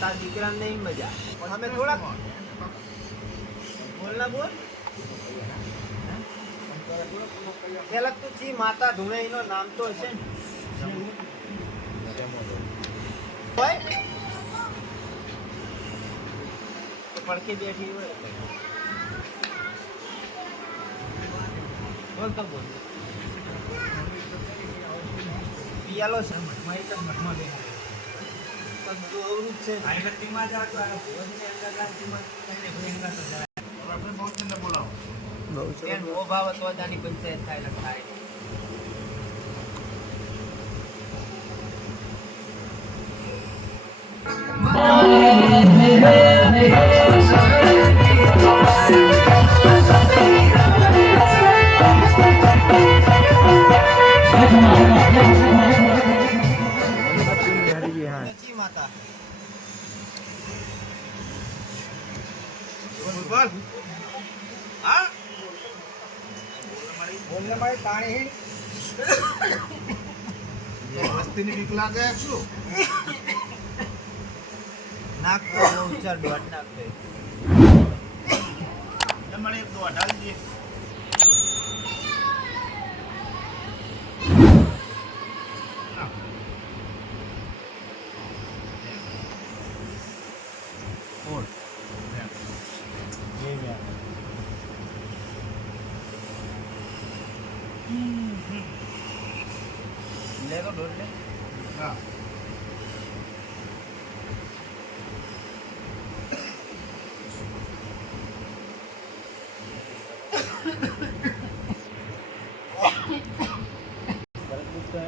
તાર દીકરાને નહીં મજા. પણ અમે થોડાક બોલ ના બોલ. પેલા તો જી માતા ધૂણે એનો નામ તો હશે ને. હોય. તો તો બોલ પિયાલો છે. પણ બહુ બોલાવો. બહુ છે બેન, ઓ ભાવ હતો પંચાયત થાય સાચી બીક લાગે શું? નાખતો બહુ ચાર દોઢ નાખતો તમારે એક દોઢ હાલી દે લે તો દોઢ લે હા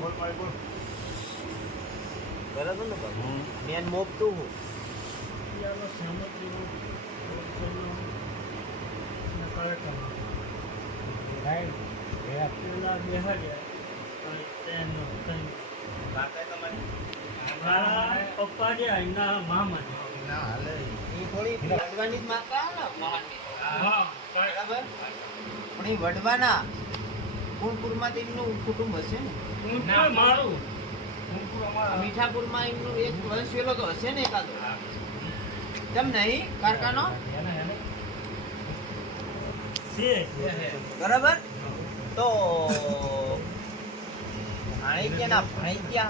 બોલ ભાઈ બોલ બરાબર ને બાબુ તું હું પપ્પા જે એમના મામા ના હાલે. એ થોડી વડવાની જ માતા ને? હા બરાબર. પણ એ વડવાના કુણપુરમાં તો એમનું કુટુંબ હશે ને? મારું. મીઠાપુરમાં એમનું ને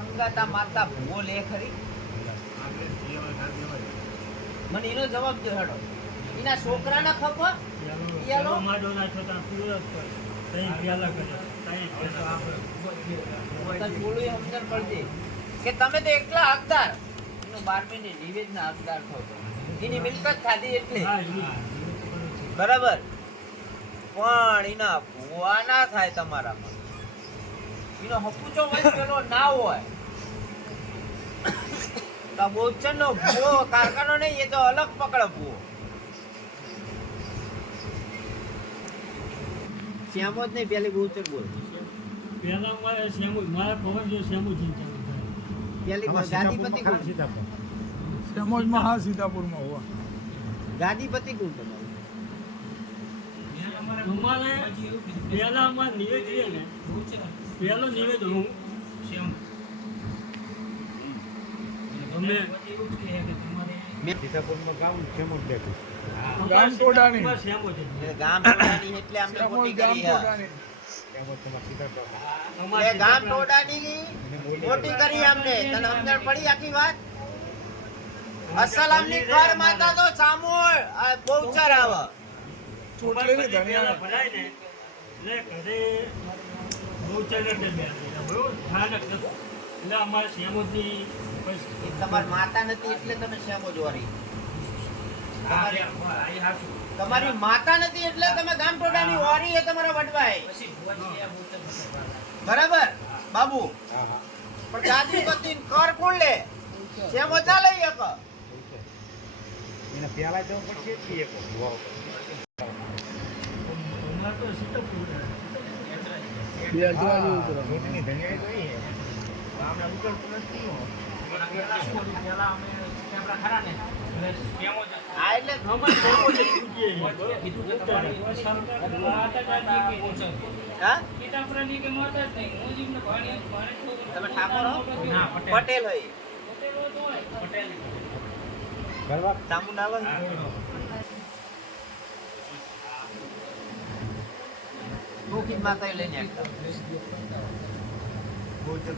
હંગાતા મારતા ભૂવો લે ખરી. ના મને એનો જવાબ જો હેડો. એના છોકરાના ખબર યાલો? યાલો છોકરા ના કે તમે તો એકલા હકદાર. એનો બારમીની નિવેદના હકદાર થો એની મિલકત ખાધી એટલી. બરાબર? પણ એના ભૂવા ના થાય તમારામાં. એનો હપુચો પેલો ના હોય. તો બોચરનો ભૂવો કારખાનો નહીં, એ તો અલગ પકડ ભૂવો. શ્યામો જ નહીં પેલી બોચર બોલ? પેલા મારે શ્યામુ મારા પવન જો શ્યામુ છે પેલી ગાદીપતિ કોણ? સમજમાં હા સીતાપુરમાં હોવા. ગાદીપતિ કોણ તમારું? અમારે પહેલા અમારે નિવેદ રહીએ ને પહેલો નિવેદ હું. અમે ગામ ટોડાની. અમારે શ્યામુ ગામ ટોડાની એટલે અમને મોટી કરી હા. ટોડાની. અમારે એ ગામ ટોડાની મોટી કરી અમને. તને સમજણ પડી આખી વાત? અસલ આમની ઘર માતા તો સામો બહુ ચાર આવે. ચોટલીની ધનિયા. ભરાય ને એટલે ઘરે બહુ ચગડ છે બરોબર? સ્થાનક નથી. એટલે અમારે શ્યામુજી તમારી માતા નથી એટલે તમે શ્યામો જોવા તમારી તમારી માતા નથી એટલે તમે ગામ ટોડાની વારી એ તમારા વડવાય બરાબર? બાબુ. પણ દાદી પતિ કર કોણ લે જે ના લઈ એક અમારે તો સીતાપુર બે અજવાળી ઉપર. હા. પટેલ હોય ચામુંડ આવે ને? માતા લઈને આવતા બહુચર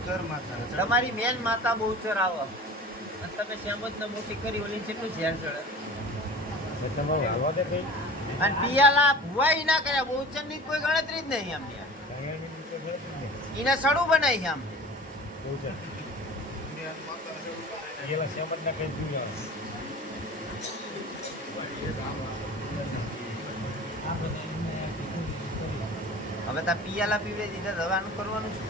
તમારી મેન માતા બહુચર આવો અને તમે શ્યામત મોટી કરી ઓલી કેટલું ઝેર ચડે. અને પિયાલા ભુવાઈ ના કર્યા બહુચરની કોઈ ગણતરી જ નહીં આમ એને સડું બનાવી આમ. હવે તા પિયાલા પીવે દીધા દવાનું કરવાનું શું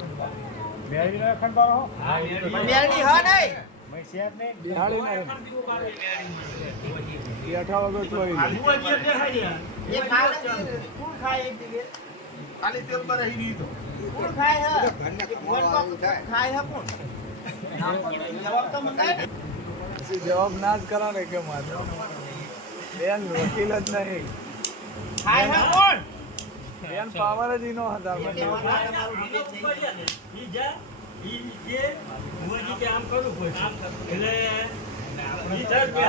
પણ મેલડી હ નહીં. બિહાડી ના બેઠા વગર ચોરી એ ખાય કોણ ખાય એક દિવસ? ખાલી તેલ પર રહી ગઈ તો. કોણ ખાય હ? ખાય હ કોણ? જવાબ તો મંગાય જવાબ ના જ કરો ને કે મારે. બેન વકીલ જ નહીં. ખાય હ કોણ? બેન પાવર જ ઈનો હતા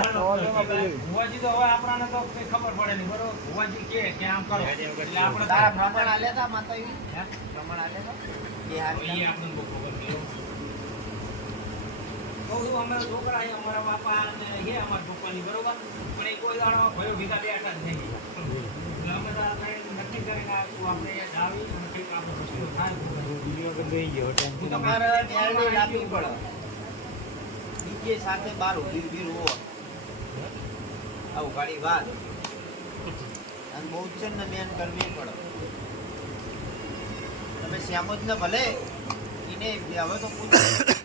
ભુવાજી તો હવે આપણાને તો ખબર પડે નહીં બરોબર? ભુવાજી કે કે આમ કરો. એટલે આપણે તારા ભ્રમણ આલ્યા તા માતા ભ્રમણ આલ્યા તા? એ આપણને બહુ ખબર નહીં. કહું છું, અમે છોકરા છે, અમારા બાપા ને છે અમારા પપ્પાની બરોબર? પણ એ કોઈ દાડો ભયો ભેગા બેઠા જ નહીં. બેન કરવી પડે. તમે શ્યામોજ ને ભલે એને હવે તો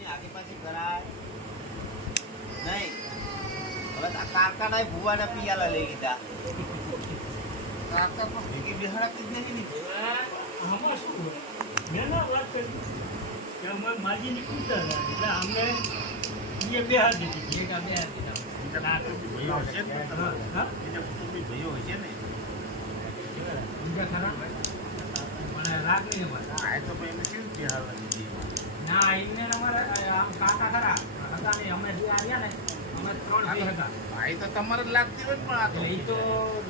આગે પાછી કરાય નહીં હવે કારખાના ભુવાના પિયાલા લઈ લીધા માજી નીકળતા હતા એટલે અમને બે હાથ દીધી ભેગા બે હતી તમે. ભાઈઓ હશે ને ભાઈઓ હશે ને રાગ નહીં અમારે. તો એમને કેવી રીતે ના એમને અમારે કાકા ખરા, હતા નહીં, અમે જે આવ્યા ને ભાઈ તો તમારે જ લાગતી હોય પણ આ તો. એટલે તો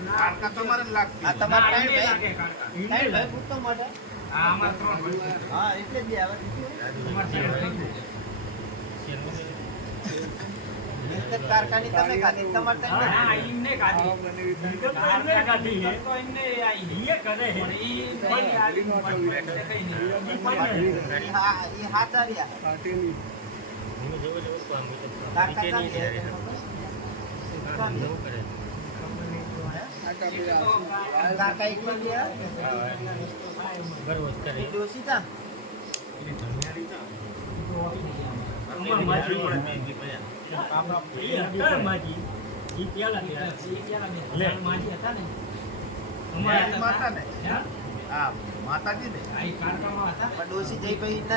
ના તમારે જ લાગતી આ તમારે ના, ત્રણ એમને ભાઈ? લાગે કાકા. ત્રણ ભાઈ પૂછતો માટે? હા અમારે ત્રણ હા એટલે જ આવે. મિલકત કારખાની તમે ખાધી તમારે ત્રણ હા, એમને તો. તો ઈએ કરે. ઈ આવી. એટલે કઈ નહીં. હા ઈ હાથ આવ્યા કાટેલી કારખાના છે. આટા જઈ આ. ના માજી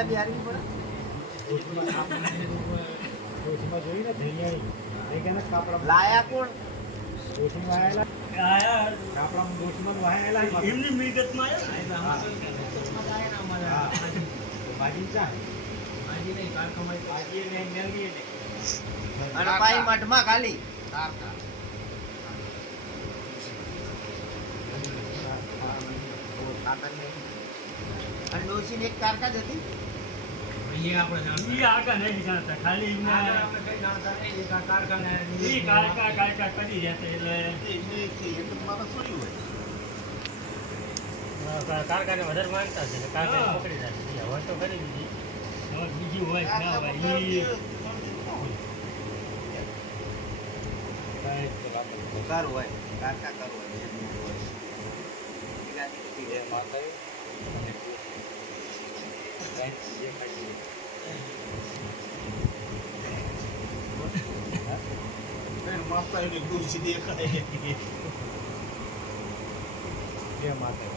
બિહાડવી પડે ને એમની મિલકતમાં નહીં, કારખાનામાં અને પાઈ મઠમાં ખાલી. કાકા અને ડોશીને એક કારકા જ હતી. આપણે. આગળ નહીં જાણતા. ખાલી કરી જશે એટલે હોય. વધારે માનતા છે કારખાને પકડી જાય હોય તો કરી દીધી બીજું હોય ના હોય ઈ કર હોય. કારકા કર હોય. માતા એની ખુરશી દેખાય બે માતા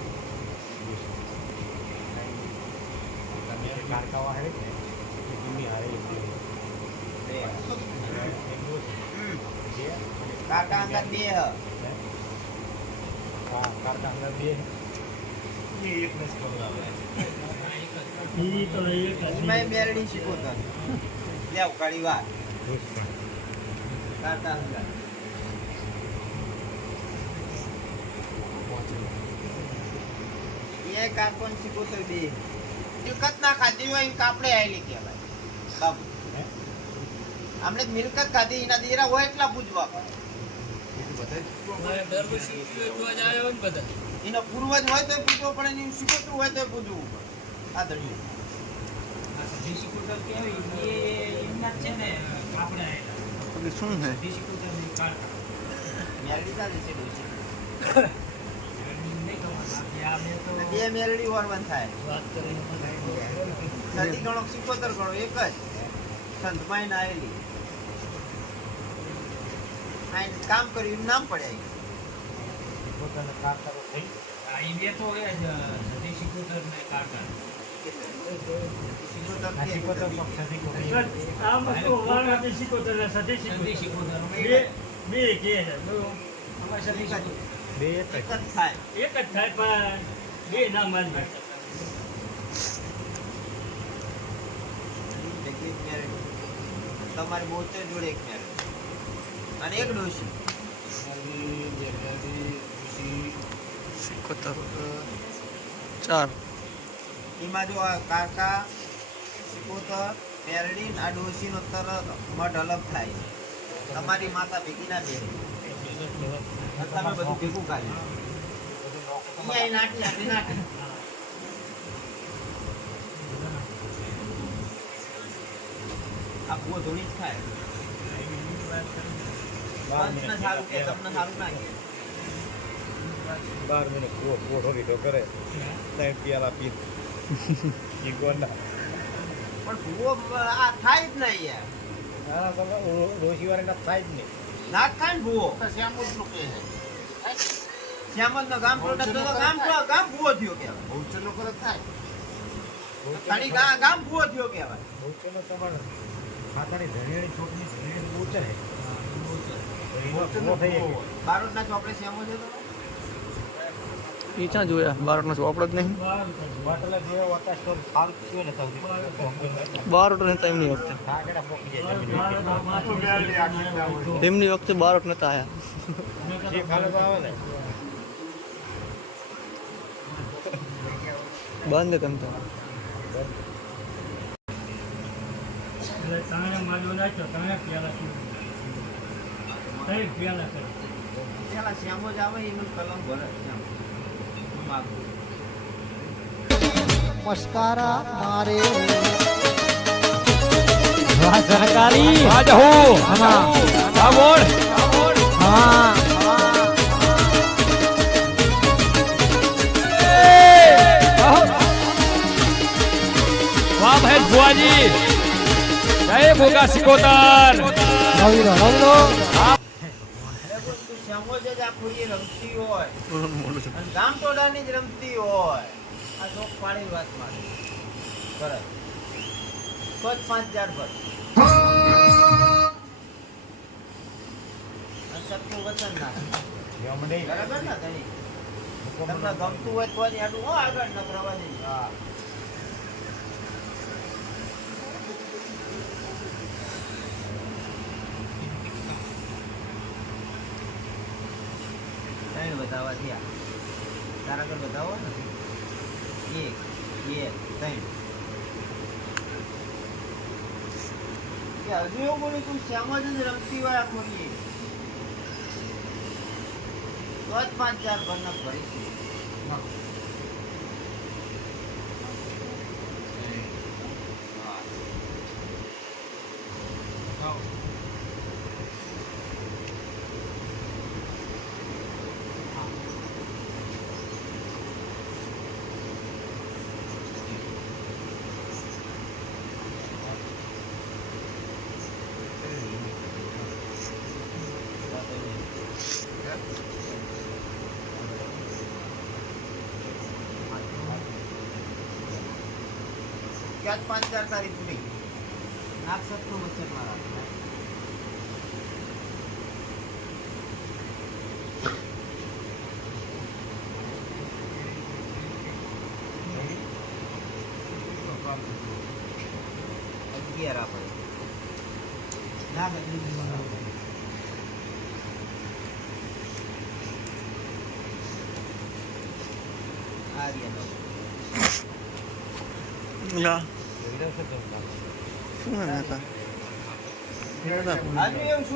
હારે ને એ હારે કાકા અંગત બે હ કારકા અંદર બે. એક એકને જ ખવડાવે ઈ તો. મેરડી શીખો લેવ વાર. એ કાકો શીખો તો બે મિલકત ના ખાધી હોય એને કાપડે આવેલી કહેવાય. બાપુ. આપણે મિલકત ખાધી એના દીરા હોય એટલા પૂજવા પડે. એનો પૂર્વજ હોય તો પૂજવો પડે ને એનું શીખોતરું હોય તો પૂજવું પડે. આ દેશી કૂટર કેવી એ એમના છે ને. શું છે દેશી કારખાના. ચાલે છે બે થાય સતી ગણો સિકોતર ગણો એક જ સંતમાઈ ના આવેલી આ કામ કર્યું નામ પડે પોતાના કારકારો થઈ આ બે તો એ જ દેશી ને. કૂટર. બે બે કે છે તો અમારે સદી કૂટર. બે એક એક જ. જ થાય એક જ થાય પણ બે ના એક તમારી બોતેર જોડે એક મેરડી અને એક ડોશી ચાર એમાં જો કાકા સિકોતર મેરડી આ ડોસીનો તરત મઢ અલગ થાય. તમારી માતા ભેગી ના બે તમે બધું ભેગું કાઢ્યું આ ભૂવો ધોળી જ ખાય. મિનિટ સારું તમને સારું ના બાર મિનિટ પૂરો પૂરો તો કરે. સાહેબ પિયાલા પી ગોંડા. પણ ભૂવો આ થાય જ નહીં યાર ના વાળા થાય જ નહીં. ના થાય ને ભૂવો? શ્યામ જ છે. શ્યામલનો ગામ પ્રોડક્ટ તો ગામ ગામ ભૂવો થયો કહેવાય. બહુ લોકો જ થાય ગા- ગામ ભૂવો થયો કહેવાય. બહુચરનો તમારે માતાની ધણીયાની છોકરી તો એનો ભૂવો થઈ શકે. બારોટના ચોપડે શ્યામો છે તો? એ જોયા? બારોટનો ચોપડો જ નહીં? બારોટ નતા એમની વખતે. એમની વખતે બારોટ નતા આયા. બંધ કરતા પેલા શ્યામો જ આવે, એનું કલમ ભરે. શ્યામ માગું મસ્કારા મારે સરકારી રાજા હો દામોડ હા વાહ મહેશ ભુવાજી જય ભોગા સિકોતર નવીરો નવીરો શ્યામો જ ખુરી રમતી હોય. અને ગામ ટોળાની જ રમતી હોય. આ ચોક પાણી વાત મારે. બરાબર. પાંચ પાંચ હજાર પર અને વચન ના બરાબર ને ધણી તમને ગમતું હોય તો જ આડું. હો આગળ ના પ્રવાસી હા. ત્રણ થયા તારા આગળ બતાવો ને. એક, બે, ત્રણ. હજુ એવું બોલું તું શ્યામ જ રમતી હોય આ ખોરીએ તો જ પાંચ ચાર ભરના ભરીશું. ક્યાં પાંચ ચાર તારીખ સુધી. નાક સત્તું મચ્છર મારા. અગિયાર આપણે ના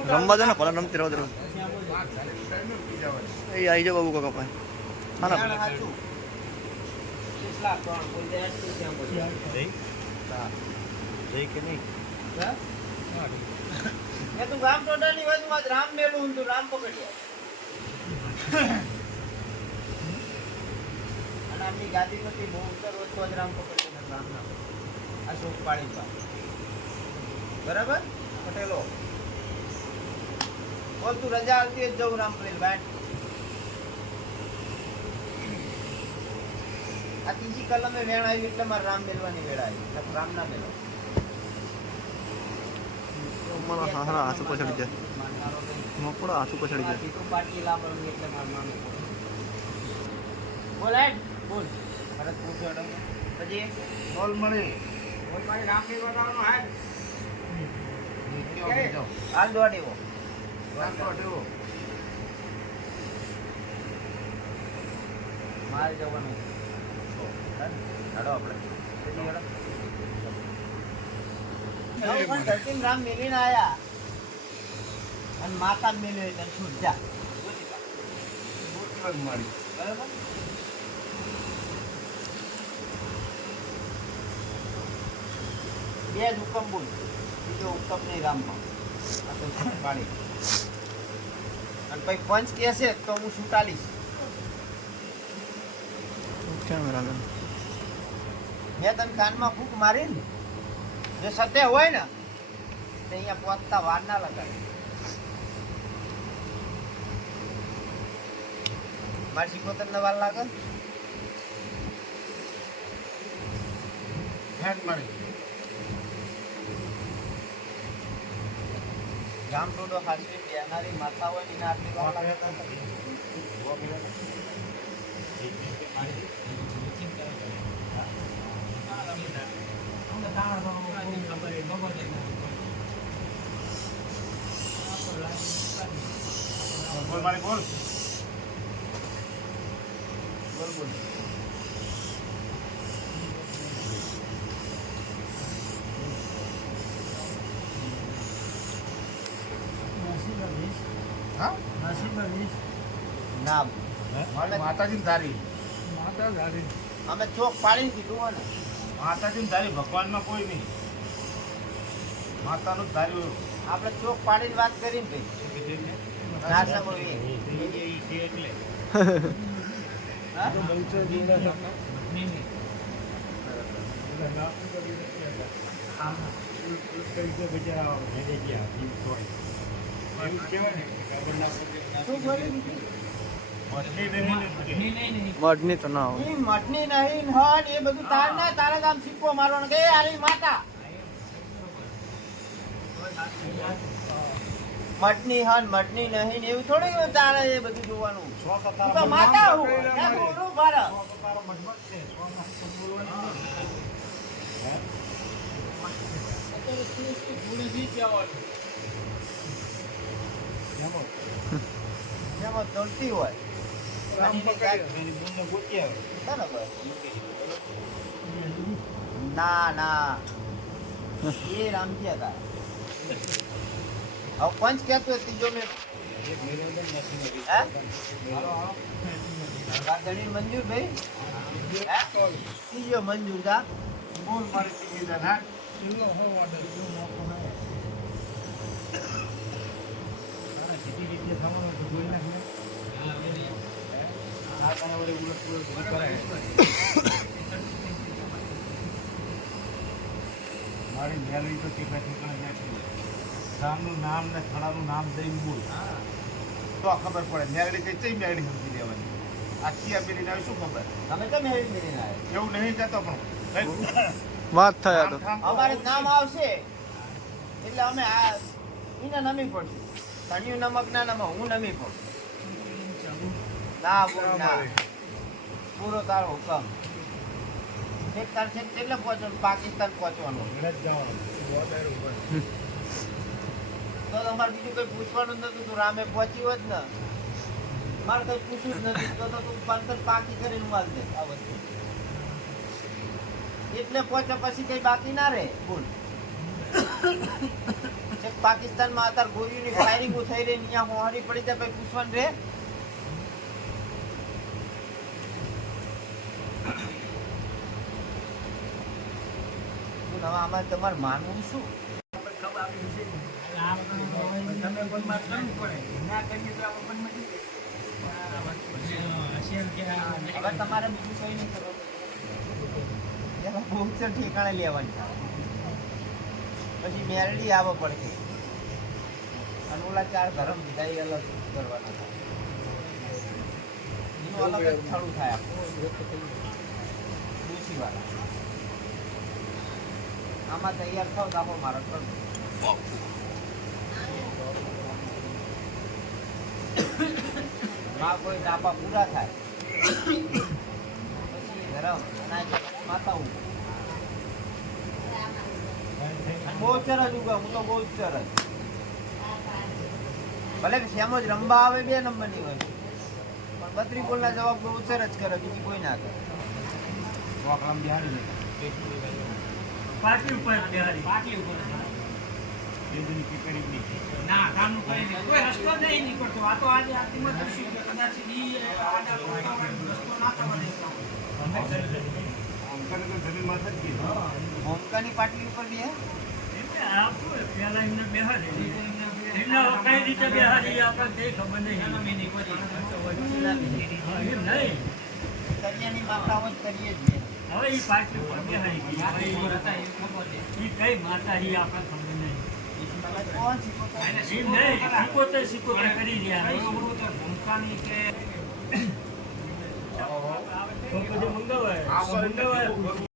રમવા દે ને ભલા રમતી રહો એ આવી જાવ બાબુ કાકા પાસે ના ના કે નહીં? મેં તું ગામ ટોટાની હોય જ રામ મેલું હતું રામ પકડ્યો અને આમની ગાદી પરથી બહુ હોય જ રામ પકડ્યો રામ ના પકડ્યો. આ શોક પાડી બરાબર? પટેલો. બોલ તું રજા આવતી જ જવું રામપુરી બેટ આ ત્રીજી કલમે વેણ આવી એટલે મારે રામ મેળવાની વેળ આવી. રામ ના મેળવ મને હા હા આસુ પછાડી જાય આસુ જાય એટલે માર બોલ. બોલ હેડ, બોલ. ભરત પૂછો? બોલ મળે. મારી જવાનું. હેડો આપણે. ધરતીમાં રામ મેલીને આવ્યા અને માતા મેલ્યો એટલે છૂટ જા બરાબર? બે જ હુકમ બોલ. બીજો હુકમ નહીં રામમાં. પાણી અને પછી પંચ કહેશે તો હું સુટાલીશ કેમેરા મેં તને કાનમાં ફૂંક મારી ને. જે સત્ય હોય ને તે અહીંયા પહોંચતા વાર ના લગાડે. મારી સિકોતર ને વાર લાગે? ટોડો હાસવી બેનારી માતા હોય ને એના બોલ બોલ. બોલ બોલ. હા? નામ. માતાજી ધારી. માતા ધારી. અમે ચોક પાડીને કીધું હોય ને માતાજી ધારી ભગવાનમાં કોઈ નહીં. માતાનું જ ધાર્યું આપણે ચોક પાડીને વાત કરીને કઈ ના સાંભળવી એટલે. હા? છે મઢની તો ના હોય. મઢની નહીં, હન, એ બધું તાર ના, તારા ગામ સિક્કો મારવાનો. કે આલી માતા. મઠની હન મઠની નહીં એવું થોડી તારે એ બધું જોવાનું. તું માતા હું બોલું મારા જેમાં ચડતી હોય. ના ના. એ રામજી હતા. હવે પંચ કહેતો ત્રીજો મેં હે? ગણિત મંજૂર ભાઈ? હે ત્રીજો મંજૂર હતા બોલ મારે ત્રીજી દે હા છેલ્લો હો વાડે જો મોકો હે સીધી રીતે થવાનું તો જોઈ નાખીએ આ તને વળી ઉલટ પુલટ બધું કરાય મારી મેલવી તો ટીકા ઠેકાણે નાખી ગામનું નામ ને થડાનું નામ દઈને બોલ. તો ખબર પડે મેલડી કઈ ચઈ મેલડી સમજી લેવાની? આખી આ મેલીને આવી શું ખબર? તમે કેમ મેળવી મેળવીને આવ્યા? એવું નહીં કહેતો પણ. વાત થાય તો. અમારે નામ આવશે. એટલે અમે આ એને નમી પડશું. તણિયું નમક ના નમક હું નમી પડું. ના બોલ ના. પૂરો તારો હુકમ. છેક તાર છેક કેટલે પહોંચવાનું પાકિસ્તાન પહોંચવાનું. તો તમારે બીજું કઈ પૂછવાનું જ નતું તું રામે પહોંચી હોત ને મારે કઈ પૂછવું જ નથી તો તો તું પાંચસો પાકી કરીને માલ દે આ વસ્તુ. એટલે પહોંચ્યા પછી કઈ બાકી ના રહે બોલ પાકિસ્તાનમાં અત્યારે ગોળીની ફાયરિંગ થઈ રહી અહીંયા હોહારી પડી જાય પછી પૂછવાનું રહે આમાં તમારે માનવું શું? આપણે તમારે બીજું કઈ નહીં કરવાનું. એમાં બહુ ઠેકાણે લેવાની. પછી મેરડી આવવા પડશે. અને ઓલા ચાર ધર્મ બીજા અલગ કરવાના થાય અલગ જ થાય દૂસરી વાત આમાં તૈયાર થાવ તો આપણો મારો માં કોઈ ટાપા પૂરા થાય. પછી ગરમ અનાજ માતા હું બહુ સરસ ઉગે હું તો બહુ જ સરસ. ભલે કે સેમ જ રંબા આવે બે નંબરની હોય. પણ બત્રી બોલના જવાબ બહુ ચરજ કરે, બીજી કોઈ ના કરે. બિહારી લે પાટી ઉપર પાટલી ઉપર. ના કામનું કરી કોઈ રસ્તો નહીં નીકળતો. આ તો આજે આરતીમાં દર્શી કે કદાચ ઈ આડા રસ્તો ના થવા દેતો પાટલી ઉપર બે પેલા એમને બિહારી એમને કઈ રીતે બિહારી એ કઈ ખબર નહીં. એમ નહીં. કરિયાની માતા હોય કરીએ નહીં. હવે એ પાટી ઉપર બિહારી ગઈ હવે એ કઈ માતા એ આપણને ખબર નહીં. કરી રહ્યા ભૂમકાની કે મંગાવાય. મંગાવાય.